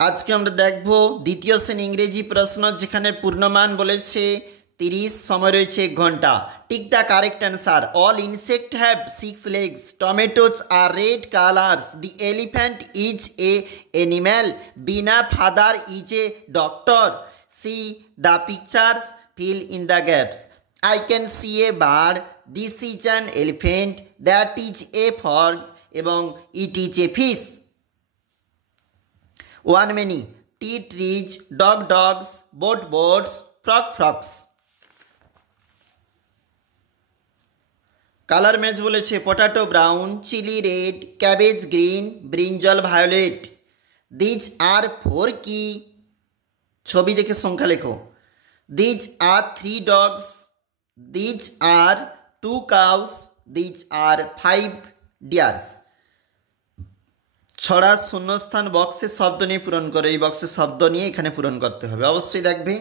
আজকে আমরা দেখব দ্বিতীয় শ্রেণী ইংরেজি প্রশ্ন, যেখানে পূর্ণমান বলেছে 30, সময় রয়েছে 1 ঘন্টা। Tick the correct answer. All insect have 6 legs. Tomatoes are red colors. The elephant is a animal. Bina father is a doctor. See the pictures, fill in the gaps. I can see a bird. This is an elephant. That is a frog. এবং it is a fish. One many, tea trees, dog dogs, boat boats, frog frogs. Colour match বলেছে potato brown, chilli red, cabbage green, brinjal violet. These are 4 কি? ছবি দেখে সংখ্যা লেখো। These are 3 dogs, these are 2 cows, these are 5 deers. ছড়া শূন্যস্থান বক্সে শব্দ নিয়ে পূরণ করে। এই বক্সে শব্দ নিয়ে এখানে পূরণ করতে হবে, অবশ্যই দেখবে।